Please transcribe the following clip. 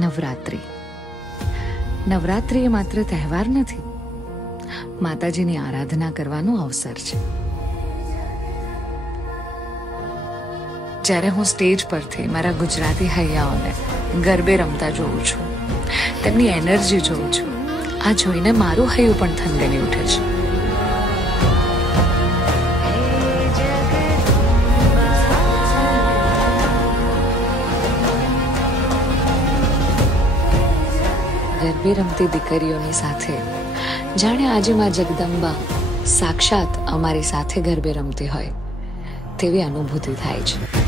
નવરાત્રિ. નવરાત્રિ એ માત્ર તહેવાર નથી, માતાજીની આરાધના કરવાનો અવસર છે. જ્યારે હું સ્ટેજ પરથી મારા ગુજરાતી હૈયાઓને ગરબે રમતા જોઉં છું, તેમની એનર્જી જોઉં છું, આ જોઈને મારું હૈયું પણ થનગની ઉઠે છે. ગરબે રમતી દીકરીઓની સાથે જાણે આજે માં જગદંબા સાક્ષાત અમારી સાથે ગરબે રમતી હોય તેવી અનુભૂતિ થાય છે.